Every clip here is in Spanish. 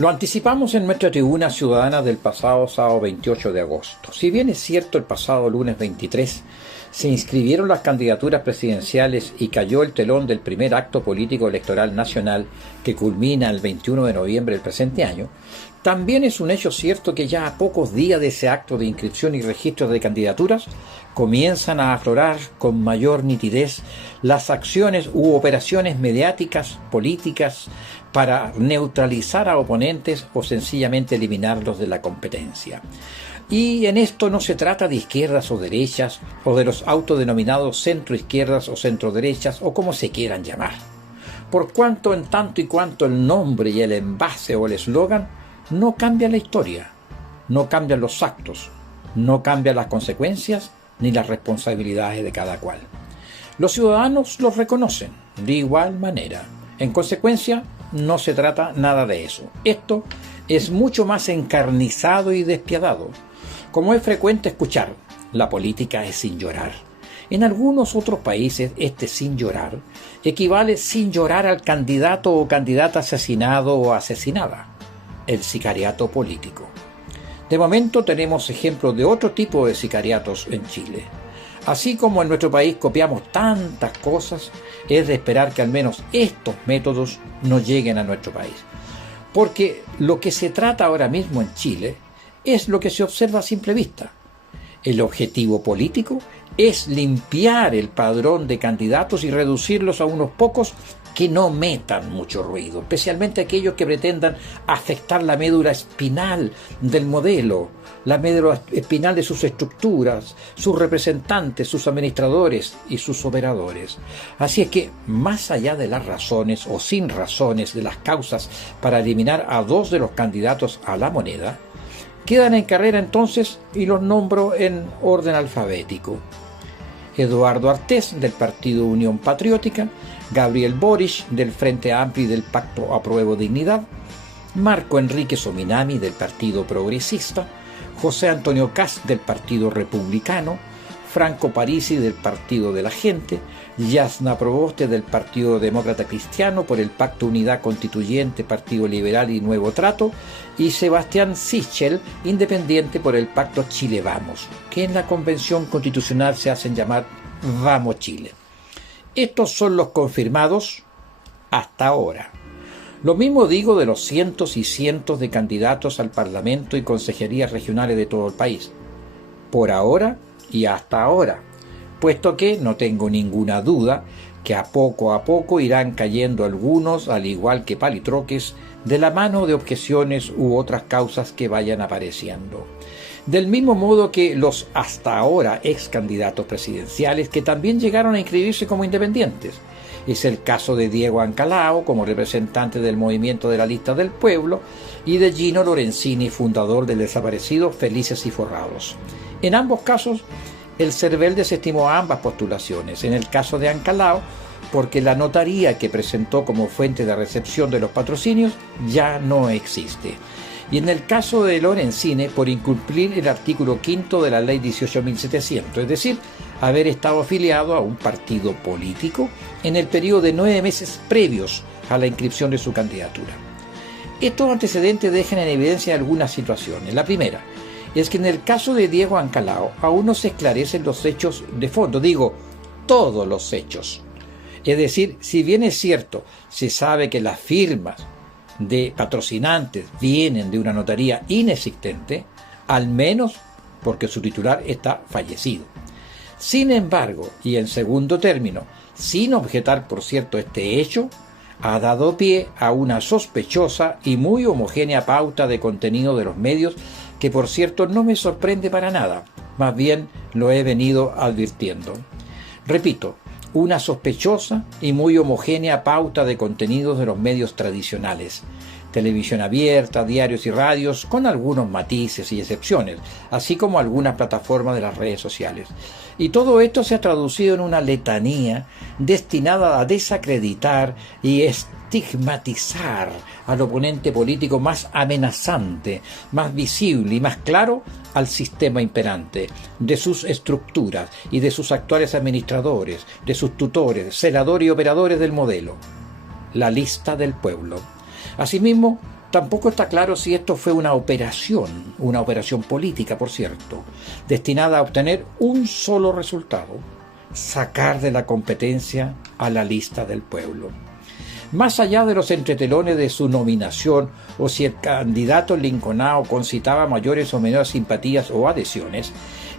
Lo anticipamos en nuestra tribuna ciudadana del pasado sábado 28 de agosto. Si bien es cierto, el pasado lunes 23 se inscribieron las candidaturas presidenciales y cayó el telón del primer acto político electoral nacional que culmina el 21 de noviembre del presente año, también es un hecho cierto que ya a pocos días de ese acto de inscripción y registro de candidaturas comienzan a aflorar con mayor nitidez las acciones u operaciones mediáticas, políticas, para neutralizar a oponentes o sencillamente eliminarlos de la competencia. Y en esto no se trata de izquierdas o derechas o de los autodenominados centroizquierdas o centroderechas o como se quieran llamar. Por cuanto en tanto y cuanto el nombre y el envase o el eslogan no cambian la historia, no cambian los actos, no cambian las consecuencias ni las responsabilidades de cada cual. Los ciudadanos los reconocen de igual manera. En consecuencia, no se trata nada de eso. Esto es mucho más encarnizado y despiadado. Como es frecuente escuchar, la política es sin llorar. En algunos otros países, este sin llorar equivale sin llorar al candidato o candidata asesinado o asesinada, el sicariato político. De momento tenemos ejemplos de otro tipo de sicariatos en Chile. Así como en nuestro país copiamos tantas cosas, es de esperar que al menos estos métodos no lleguen a nuestro país. Porque lo que se trata ahora mismo en Chile es lo que se observa a simple vista. El objetivo político es limpiar el padrón de candidatos y reducirlos a unos pocos que no metan mucho ruido, especialmente aquellos que pretendan afectar la médula espinal del modelo, la médula espinal de sus estructuras, sus representantes, sus administradores y sus operadores. Así es que, más allá de las razones o sin razones de las causas para eliminar a dos de los candidatos a la moneda, quedan en carrera entonces y los nombro en orden alfabético. Eduardo Artés, del partido Unión Patriótica, Gabriel Boric, del Frente Amplio y del Pacto Apruebo Dignidad, Marco Enrique Sominami, del Partido Progresista, José Antonio Kast, del Partido Republicano, Franco Parisi, del Partido de la Gente, Yasna Proboste, del Partido Demócrata Cristiano, por el Pacto Unidad Constituyente, Partido Liberal y Nuevo Trato, y Sebastián Sichel, independiente, por el Pacto Chile Vamos, que en la Convención Constitucional se hacen llamar Vamos Chile. Estos son los confirmados hasta ahora. Lo mismo digo de los cientos y cientos de candidatos al Parlamento y consejerías regionales de todo el país. Por ahora y hasta ahora, puesto que no tengo ninguna duda que a poco irán cayendo algunos, al igual que palitroques, de la mano de objeciones u otras causas que vayan apareciendo. Del mismo modo que los hasta ahora ex candidatos presidenciales que también llegaron a inscribirse como independientes. Es el caso de Diego Ancalao como representante del Movimiento de la Lista del Pueblo y de Gino Lorenzini, fundador del desaparecido Felices y Forrados. En ambos casos, el CERVEL desestimó ambas postulaciones. En el caso de Ancalao, porque la notaría que presentó como fuente de recepción de los patrocinios ya no existe. Y en el caso de Lorenzini, por incumplir el artículo 5 de la Ley 18.700, es decir, haber estado afiliado a un partido político en el periodo de 9 meses previos a la inscripción de su candidatura. Estos antecedentes dejan en evidencia algunas situaciones. La primera es que en el caso de Diego Ancalao aún no se esclarecen los hechos de fondo, digo, todos los hechos. Es decir, si bien es cierto, se sabe que las firmas de patrocinantes vienen de una notaría inexistente, al menos porque su titular está fallecido. Sin embargo, y en segundo término, sin objetar por cierto este hecho, ha dado pie a una sospechosa y muy homogénea pauta de contenido de los medios que por cierto no me sorprende para nada, más bien lo he venido advirtiendo. Repito, una sospechosa y muy homogénea pauta de contenidos de los medios tradicionales, televisión abierta, diarios y radios, con algunos matices y excepciones, así como algunas plataformas de las redes sociales. Y todo esto se ha traducido en una letanía destinada a desacreditar y estigmatizar al oponente político más amenazante, más visible y más claro al sistema imperante, de sus estructuras y de sus actuales administradores, de sus tutores, celadores y operadores del modelo, la lista del pueblo. Asimismo, Tampoco está claro si esto fue una operación política, por cierto, destinada a obtener un solo resultado: sacar de la competencia a la lista del pueblo. Más allá de los entretelones de su nominación o si el candidato lincolnao concitaba mayores o menores simpatías o adhesiones,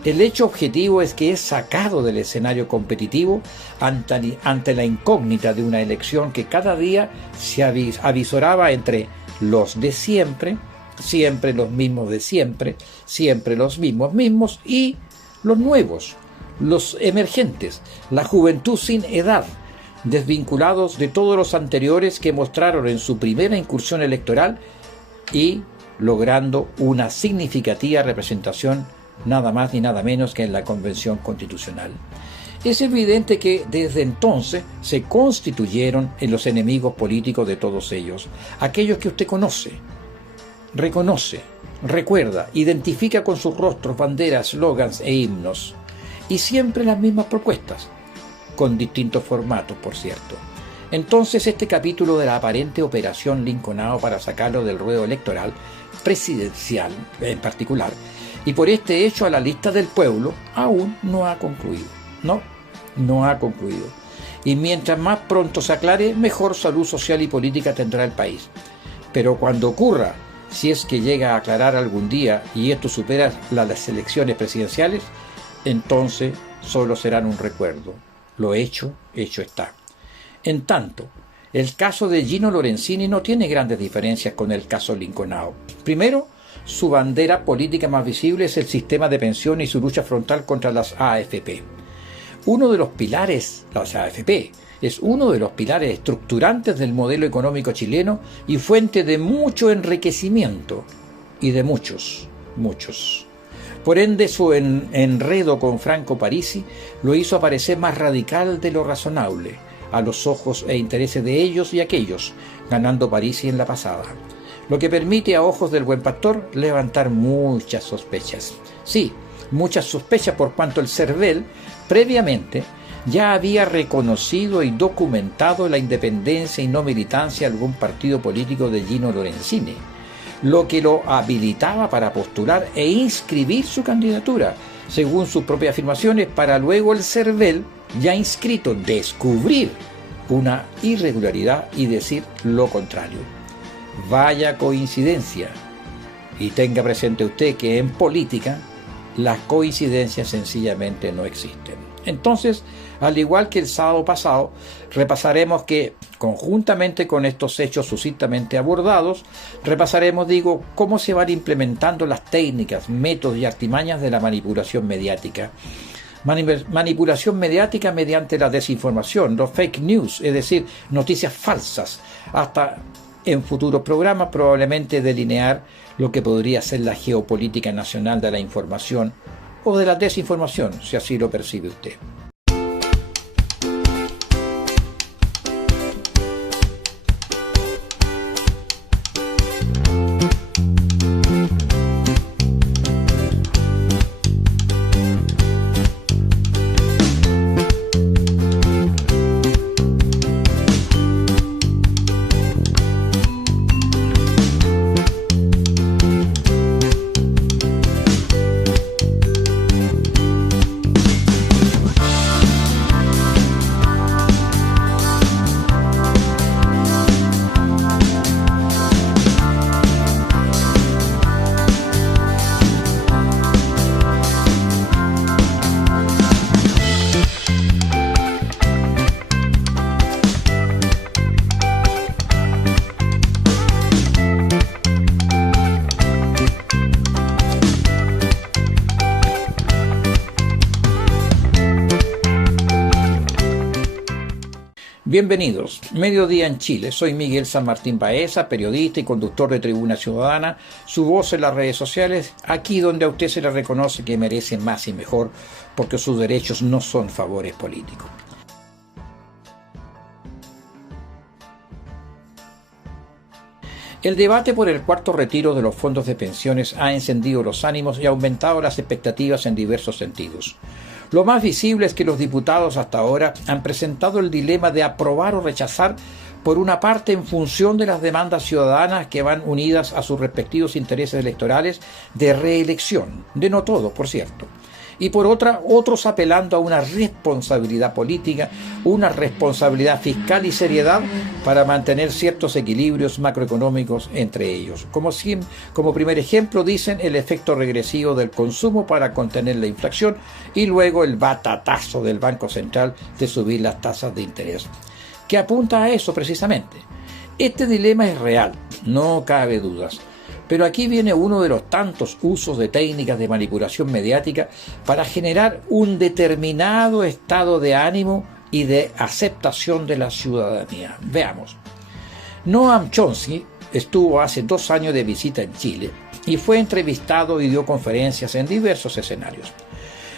el hecho objetivo es que es sacado del escenario competitivo ante la incógnita de una elección que cada día se avisoraba entre los de siempre, siempre los mismos de siempre, siempre los mismos y los nuevos, los emergentes, la juventud sin edad, desvinculados de todos los anteriores que mostraron en su primera incursión electoral y logrando una significativa representación nada más ni nada menos que en la Convención Constitucional. Es evidente que desde entonces se constituyeron en los enemigos políticos de todos ellos, aquellos que usted conoce, reconoce, recuerda, identifica con sus rostros, banderas, slogans e himnos, y siempre las mismas propuestas, con distintos formatos, por cierto. Entonces, este capítulo de la aparente operación lincolnao para sacarlo del ruedo electoral, presidencial en particular, y por este hecho a la lista del pueblo, aún no ha concluido. No ha concluido. Y mientras más pronto se aclare, mejor salud social y política tendrá el país. Pero cuando ocurra, si es que llega a aclarar algún día y esto supera las elecciones presidenciales, entonces solo serán un recuerdo. Lo hecho está. En tanto, el caso de Gino Lorenzini no tiene grandes diferencias con el caso lincolnao. Primero, su bandera política más visible es el sistema de pensiones y su lucha frontal contra las AFP. Las AFP es uno de los pilares estructurantes del modelo económico chileno y fuente de mucho enriquecimiento y de muchos. Por ende, su enredo con Franco Parisi lo hizo aparecer más radical de lo razonable, a los ojos e intereses de ellos y aquellos, ganando Parisi en la pasada. Lo que permite a ojos del buen pastor levantar muchas sospechas. Sí, muchas sospechas por cuanto el CERVEL previamente ya había reconocido y documentado la independencia y no militancia de algún partido político de Gino Lorenzini, lo que lo habilitaba para postular e inscribir su candidatura, según sus propias afirmaciones, para luego el CERVEL, ya inscrito, descubrir una irregularidad y decir lo contrario. Vaya coincidencia. Y tenga presente usted que en política las coincidencias sencillamente no existen. Entonces, al igual que el sábado pasado, repasaremos que, conjuntamente con estos hechos sucintamente abordados, cómo se van implementando las técnicas, métodos y artimañas de la manipulación mediática. Manipulación mediática mediante la desinformación, los fake news, es decir, noticias falsas, hasta en futuros programas probablemente delinear lo que podría ser la geopolítica nacional de la información o de la desinformación, si así lo percibe usted. Bienvenidos, Mediodía en Chile. Soy Miguel San Martín Baeza, periodista y conductor de Tribuna Ciudadana, su voz en las redes sociales, aquí donde a usted se le reconoce que merece más y mejor, porque sus derechos no son favores políticos. El debate por el cuarto retiro de los fondos de pensiones ha encendido los ánimos y aumentado las expectativas en diversos sentidos. Lo más visible es que los diputados hasta ahora han presentado el dilema de aprobar o rechazar por una parte en función de las demandas ciudadanas que van unidas a sus respectivos intereses electorales de reelección, de no todos, por cierto, y por otra, otros apelando a una responsabilidad política, una responsabilidad fiscal y seriedad para mantener ciertos equilibrios macroeconómicos entre ellos. Como primer ejemplo dicen el efecto regresivo del consumo para contener la inflación y luego el batatazo del Banco Central de subir las tasas de interés, que apunta a eso precisamente. Este dilema es real, no cabe dudas. Pero aquí viene uno de los tantos usos de técnicas de manipulación mediática para generar un determinado estado de ánimo y de aceptación de la ciudadanía. Veamos. Noam Chomsky estuvo hace 2 años de visita en Chile y fue entrevistado y dio conferencias en diversos escenarios.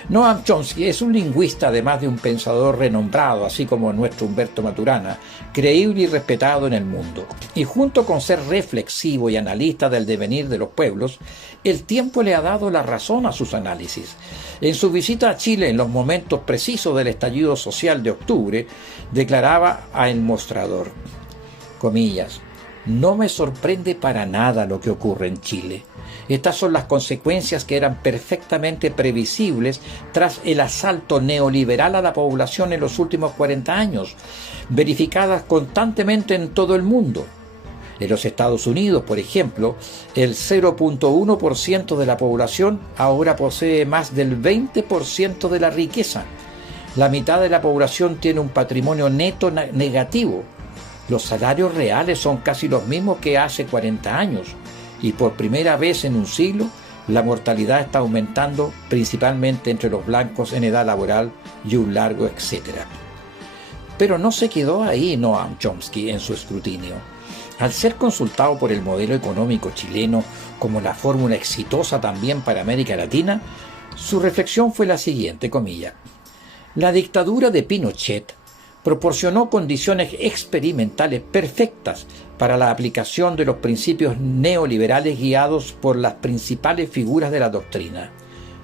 Noam Chomsky es un lingüista, además de un pensador renombrado, así como nuestro Humberto Maturana, creíble y respetado en el mundo. Y junto con ser reflexivo y analista del devenir de los pueblos, el tiempo le ha dado la razón a sus análisis. En su visita a Chile, en los momentos precisos del estallido social de octubre, declaraba a El Mostrador, comillas, «No me sorprende para nada lo que ocurre en Chile. Estas son las consecuencias que eran perfectamente previsibles tras el asalto neoliberal a la población en los últimos 40 años, verificadas constantemente en todo el mundo. En los Estados Unidos, por ejemplo, el 0.1% de la población ahora posee más del 20% de la riqueza. La mitad de la población tiene un patrimonio neto negativo. Los salarios reales son casi los mismos que hace 40 años. Y por primera vez en un siglo, la mortalidad está aumentando principalmente entre los blancos en edad laboral y un largo etcétera». Pero no se quedó ahí Noam Chomsky en su escrutinio. Al ser consultado por el modelo económico chileno como la fórmula exitosa también para América Latina, su reflexión fue la siguiente, comilla, «La dictadura de Pinochet proporcionó condiciones experimentales perfectas para la aplicación de los principios neoliberales guiados por las principales figuras de la doctrina.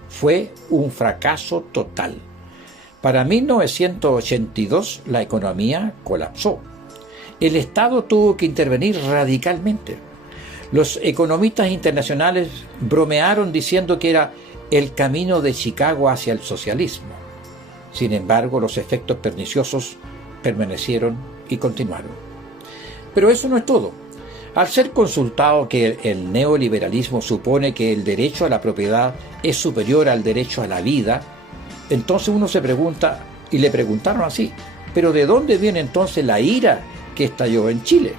Fue un fracaso total. Para 1982 la economía colapsó. El Estado tuvo que intervenir radicalmente. Los economistas internacionales bromearon diciendo que era el camino de Chicago hacia el socialismo. Sin embargo, los efectos perniciosos permanecieron y continuaron. Pero eso no es todo. Al ser consultado que el neoliberalismo supone que el derecho a la propiedad es superior al derecho a la vida, entonces uno se pregunta, y le preguntaron así, ¿pero de dónde viene entonces la ira que estalló en Chile?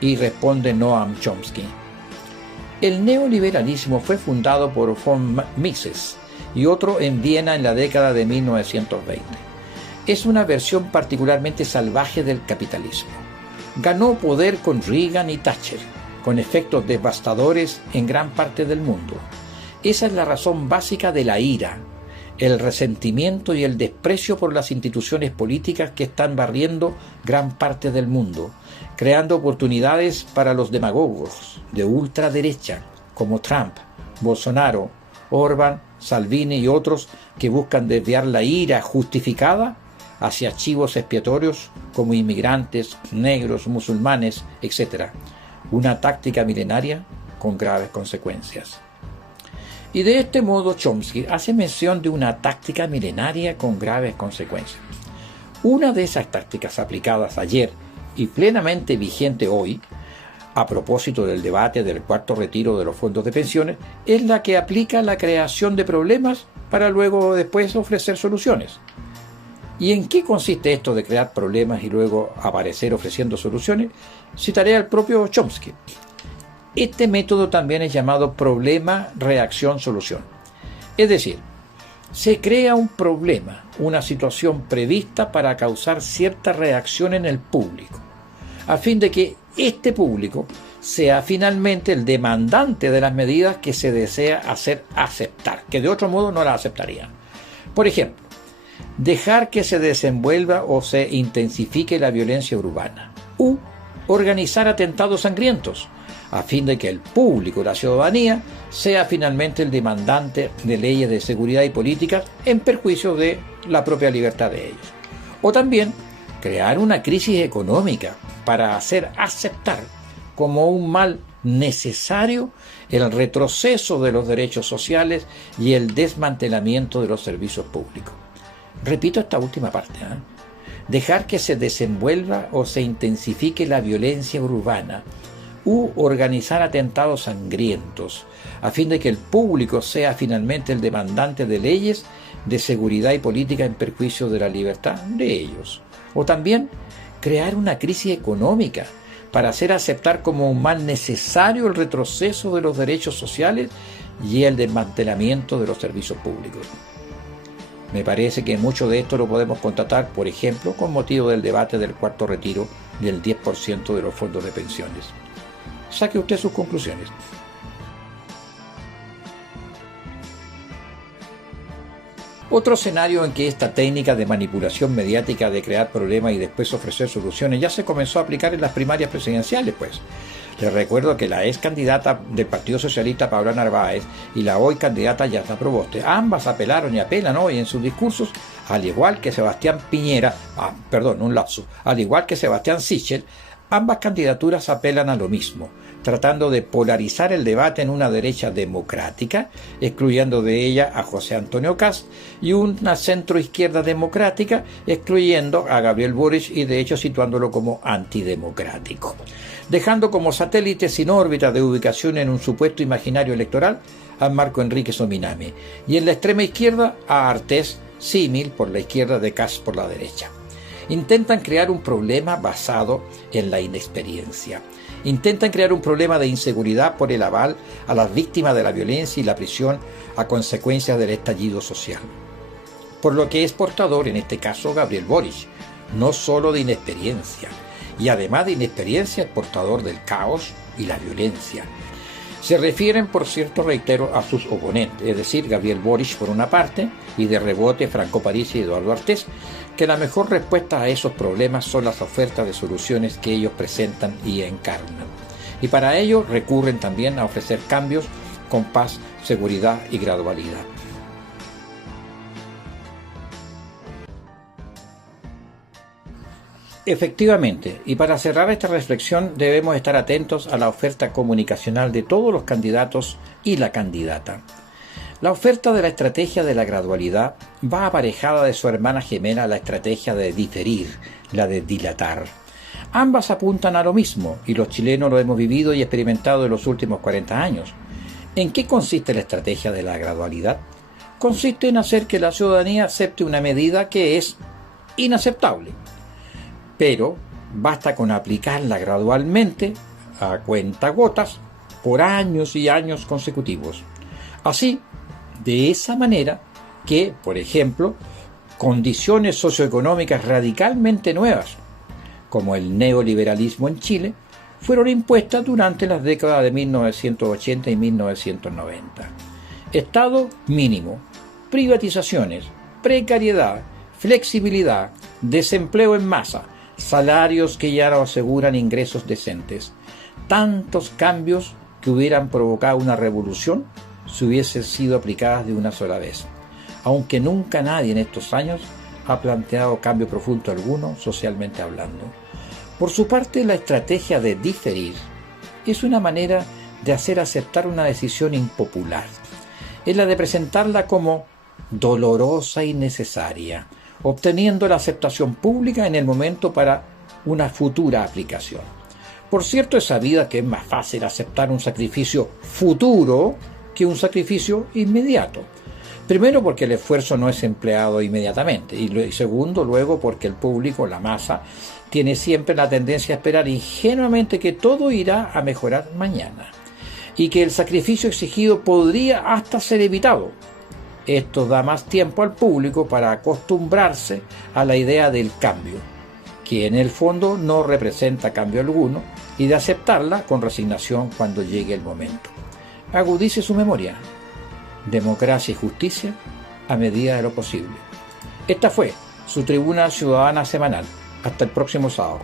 Y responde Noam Chomsky. El neoliberalismo fue fundado por von Mises y otro en Viena en la década de 1920. Es una versión particularmente salvaje del capitalismo. Ganó poder con Reagan y Thatcher, con efectos devastadores en gran parte del mundo. Esa es la razón básica de la ira, el resentimiento y el desprecio por las instituciones políticas que están barriendo gran parte del mundo, creando oportunidades para los demagogos de ultraderecha como Trump, Bolsonaro, Orbán, Salvini y otros que buscan desviar la ira justificada hacia chivos expiatorios como inmigrantes, negros, musulmanes, etc. Una táctica milenaria con graves consecuencias. Y de este modo Chomsky hace mención de una táctica milenaria con graves consecuencias. Una de esas tácticas aplicadas ayer y plenamente vigente hoy, a propósito del debate del cuarto retiro de los fondos de pensiones, es la que aplica la creación de problemas para luego después ofrecer soluciones. ¿Y en qué consiste esto de crear problemas y luego aparecer ofreciendo soluciones? Citaré al propio Chomsky. Este método también es llamado problema, reacción, solución. Es decir, se crea un problema, una situación prevista para causar cierta reacción en el público, a fin de que este público sea finalmente el demandante de las medidas que se desea hacer aceptar, que de otro modo no las aceptaría. Por ejemplo, dejar que se desenvuelva o se intensifique la violencia urbana, u organizar atentados sangrientos, a fin de que el público, la ciudadanía, sea finalmente el demandante de leyes de seguridad y políticas en perjuicio de la propia libertad de ellos. O también crear una crisis económica para hacer aceptar como un mal necesario el retroceso de los derechos sociales y el desmantelamiento de los servicios públicos. Repito esta última parte, dejar que se desenvuelva o se intensifique la violencia urbana u organizar atentados sangrientos a fin de que el público sea finalmente el demandante de leyes de seguridad y política en perjuicio de la libertad de ellos. O también crear una crisis económica para hacer aceptar como un mal necesario el retroceso de los derechos sociales y el desmantelamiento de los servicios públicos. Me parece que mucho de esto lo podemos constatar, por ejemplo, con motivo del debate del cuarto retiro del 10% de los fondos de pensiones. Saque usted sus conclusiones. Otro escenario en que esta técnica de manipulación mediática de crear problemas y después ofrecer soluciones ya se comenzó a aplicar en las primarias presidenciales, pues. Les recuerdo que la ex candidata del Partido Socialista, Paula Narváez, y la hoy candidata Yasna Proboste, ambas apelaron y apelan hoy en sus discursos, al igual que Sebastián Piñera, al igual que Sebastián Sichel, ambas candidaturas apelan a lo mismo, tratando de polarizar el debate en una derecha democrática, excluyendo de ella a José Antonio Kast, y una centroizquierda democrática, excluyendo a Gabriel Boric y de hecho situándolo como antidemocrático, dejando como satélite sin órbita de ubicación en un supuesto imaginario electoral a Marco Enrique Sominami, y en la extrema izquierda a Artés, símil por la izquierda de Kast por la derecha. Intentan crear un problema basado en la inexperiencia. Intentan crear un problema de inseguridad por el aval a las víctimas de la violencia y la prisión a consecuencia del estallido social. Por lo que es portador, en este caso, Gabriel Boric, no solo de inexperiencia, y además de inexperiencia es portador del caos y la violencia. Se refieren, por cierto, reitero, a sus oponentes, es decir, Gabriel Boric por una parte, y de rebote Franco Parisi y Eduardo Artés, que la mejor respuesta a esos problemas son las ofertas de soluciones que ellos presentan y encarnan. Y para ello recurren también a ofrecer cambios con paz, seguridad y gradualidad. Efectivamente, y para cerrar esta reflexión debemos estar atentos a la oferta comunicacional de todos los candidatos y la candidata. La oferta de la estrategia de la gradualidad va aparejada de su hermana gemela, la estrategia de diferir, la de dilatar. Ambas apuntan a lo mismo, y los chilenos lo hemos vivido y experimentado en los últimos 40 años. ¿En qué consiste la estrategia de la gradualidad? Consiste en hacer que la ciudadanía acepte una medida que es inaceptable. Pero basta con aplicarla gradualmente, a cuentagotas, por años y años consecutivos. Así, de esa manera que, por ejemplo, condiciones socioeconómicas radicalmente nuevas, como el neoliberalismo en Chile, fueron impuestas durante las décadas de 1980 y 1990. Estado mínimo, privatizaciones, precariedad, flexibilidad, desempleo en masa, salarios que ya no aseguran ingresos decentes. Tantos cambios que hubieran provocado una revolución si hubiesen sido aplicadas de una sola vez, aunque nunca nadie en estos años ha planteado cambio profundo alguno socialmente hablando. Por su parte, la estrategia de diferir es una manera de hacer aceptar una decisión impopular. Es la de presentarla como dolorosa y necesaria, obteniendo la aceptación pública en el momento para una futura aplicación. Por cierto, es sabida que es más fácil aceptar un sacrificio futuro que un sacrificio inmediato. Primero, porque el esfuerzo no es empleado inmediatamente, y segundo, luego, porque el público, la masa, tiene siempre la tendencia a esperar ingenuamente que todo irá a mejorar mañana, y que el sacrificio exigido podría hasta ser evitado. Esto da más tiempo al público para acostumbrarse a la idea del cambio, que en el fondo no representa cambio alguno, y de aceptarla con resignación cuando llegue el momento. Agudice su memoria. Democracia y justicia a medida de lo posible. Esta fue su Tribuna Ciudadana Semanal. Hasta el próximo sábado.